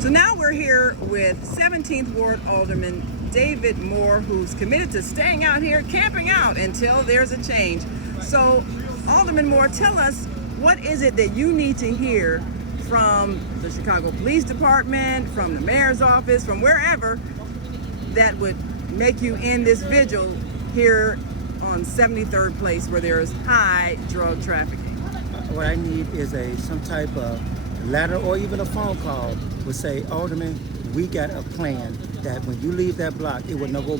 So now we're here with 17th Ward Alderman David Moore, who's committed to staying out here, camping out until there's a change. So, Alderman Moore, tell us, what is it that you need to hear from the Chicago Police Department, from the mayor's office, from wherever, that would make you end this vigil here on 73rd Place where there is high drug trafficking? What I need is some type of letter or even a phone call would say, Alderman, we got a plan that when you leave that block, it will not go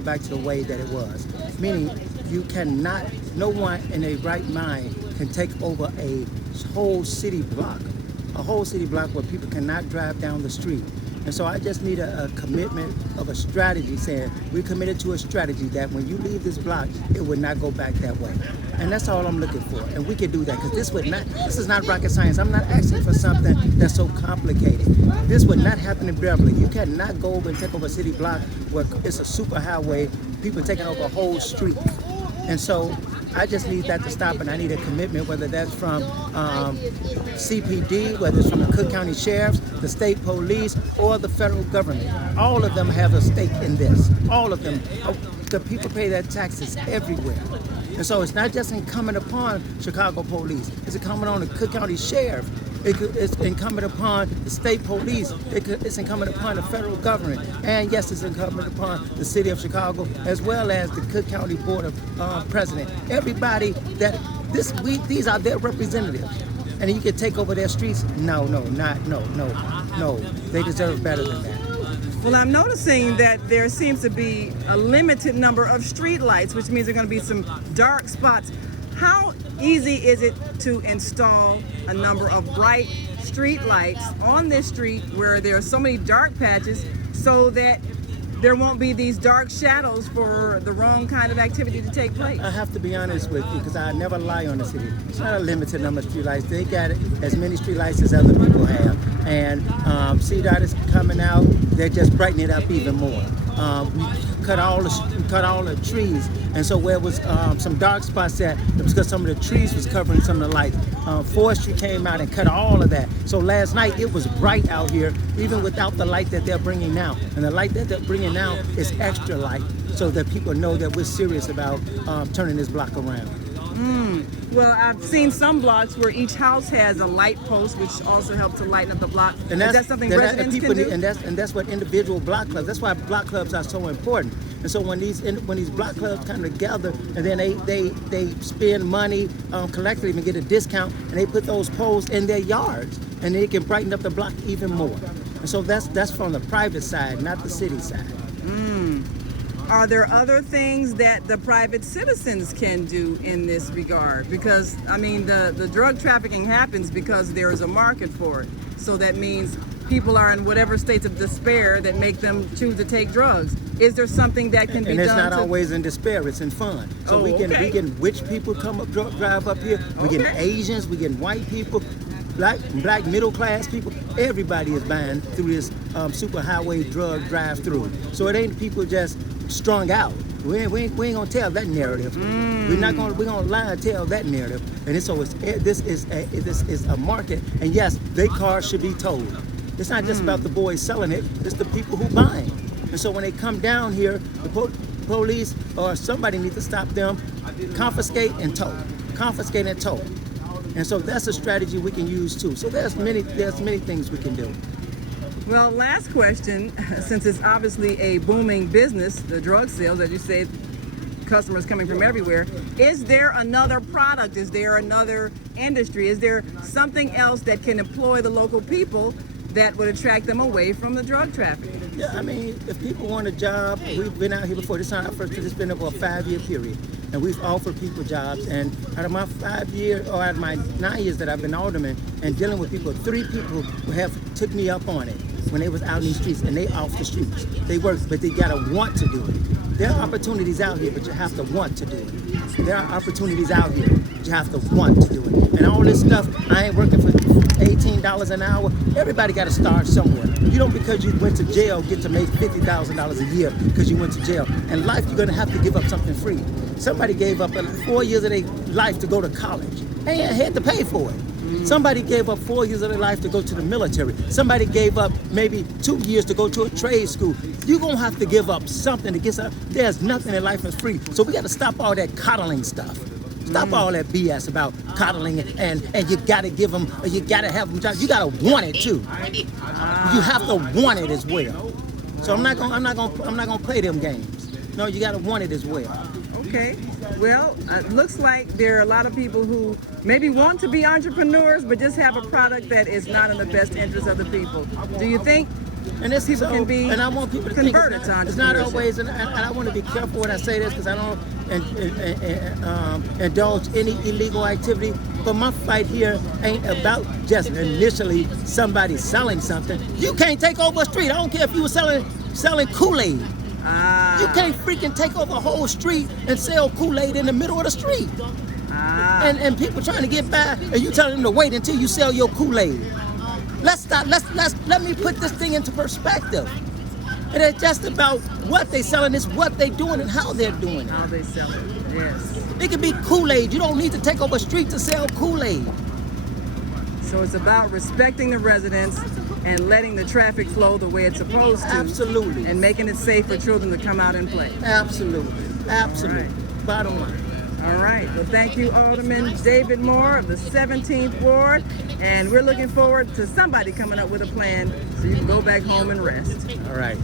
back to the way that it was. Meaning, you cannot, no one in a right mind can take over a whole city block where people cannot drive down the street. And so I just need a commitment of a strategy saying, we're committed to a strategy that when you leave this block, it would not go back that way. And that's all I'm looking for. And we can do that, because this is not rocket science. I'm not asking for something that's so complicated. This would not happen in Beverly. You cannot go over and take over a city block where it's a super highway, people taking over a whole street. And so I just need that to stop, and I need a commitment, whether that's from CPD, whether it's from the Cook County Sheriffs, the state police, or the federal government. All of them have a stake in this. All of them. The people pay their taxes everywhere. And so it's not just incumbent upon Chicago police. It's incumbent on the Cook County Sheriff. It's incumbent upon the state police. It's incumbent upon the federal government. And yes, it's incumbent upon the city of Chicago, as well as the Cook County Board of President. Everybody these are their representatives. And you can take over their streets? No. They deserve better than that. Well, I'm noticing that there seems to be a limited number of street lights, which means there are going to be some dark spots. How easy is it to install a number of bright street lights on this street where there are so many dark patches so that there won't be these dark shadows for the wrong kind of activity to take place? I have to be honest with you, because I never lie on the city. It's not a limited number of street lights. They got as many street lights as other people have. And CDOT is coming out, they're just brightening it up even more. We cut all the trees, and so where was some dark spots at, it was because some of the trees was covering some of the lights. Forestry came out and cut all of that. So last night it was bright out here, even without the light that they're bringing now. And the light that they're bringing now is extra light, so that people know that we're serious about turning this block around. Well, I've seen some blocks where each house has a light post, which also helps to lighten up the block. And is that something residents can do? And that's what individual block clubs. That's why block clubs are so important. And so when these block clubs come together, and then they spend money collectively and get a discount, and they put those poles in their yards, and they can brighten up the block even more. And so that's from the private side, not the city side. Are there other things that the private citizens can do in this regard? Because, I mean, the drug trafficking happens because there is a market for it. So that means people are in whatever states of despair that make them choose to take drugs. Is there something that can be done? And it's not always in despair, it's in fun. So we get rich people drive up here, we get Asians, we get white people, black middle class people. Everybody is buying through this super highway drug drive-through. So it ain't people just strung out. We ain't gonna tell that narrative. We're gonna lie and tell that narrative. And this is a market. And yes, their cars should be towed. It's not just about the boys selling it. It's the people who buying. And so when they come down here, the police or somebody needs to stop them, confiscate and tow. Confiscate and tow. And so that's a strategy we can use too. So there's many things we can do. Well, last question, since it's obviously a booming business, the drug sales, as you say, customers coming from everywhere, is there another product? Is there another industry? Is there something else that can employ the local people that would attract them away from the drug trafficking? Yeah, I mean, if people want a job, we've been out here before. This is not our first, it's been over a 5-year period. And we've offered people jobs. And out of my 5 years, or out of my 9 years that I've been alderman and dealing with people, 3 people have took me up on it when they was out in these streets, and they off the streets. They work, but they gotta want to do it. There are opportunities out here, but you have to want to do it. There are opportunities out here, but you have to want to do it. And all this stuff, I ain't working for $18 an hour. Everybody gotta start somewhere. You don't, because you went to jail, get to make $50,000 a year because you went to jail. In life, you're gonna have to give up something free. Somebody gave up 4 years of their life to go to college. They had to pay for it. Somebody gave up 4 years of their life to go to the military. Somebody gave up maybe 2 years to go to a trade school. You're going to have to give up something to get something. There's nothing in life that's free. So we got to stop all that coddling stuff. Stop all that BS about coddling and you got to give them, you got to have them jobs. You got to want it too. You have to want it as well. So I'm not gonna play them games. No, you got to want it as well. Okay. Well, it looks like there are a lot of people who maybe want to be entrepreneurs, but just have a product that is not in the best interest of the people. Do you think? And this people can be and I want people to converted think to it's not entrepreneurship. always, and I want to be careful when I say this because I don't indulge any illegal activity. But my fight here ain't about just initially somebody selling something. You can't take over a street. I don't care if you were selling Kool-Aid. You can't freaking take over a whole street and sell Kool-Aid in the middle of the street. And people trying to get by, and you telling them to wait until you sell your Kool-Aid. Let's stop. Let me put this thing into perspective. It ain't just about what they selling, it's what they doing and how they're doing it. How they sell it, yes. It could be Kool-Aid. You don't need to take over a street to sell Kool-Aid. So it's about respecting the residents and letting the traffic flow the way it's supposed to. Absolutely. And making it safe for children to come out and play. Absolutely. Absolutely. Right. Bottom line. All right. Well, thank you, Alderman David Moore of the 17th Ward. And we're looking forward to somebody coming up with a plan so you can go back home and rest. All right.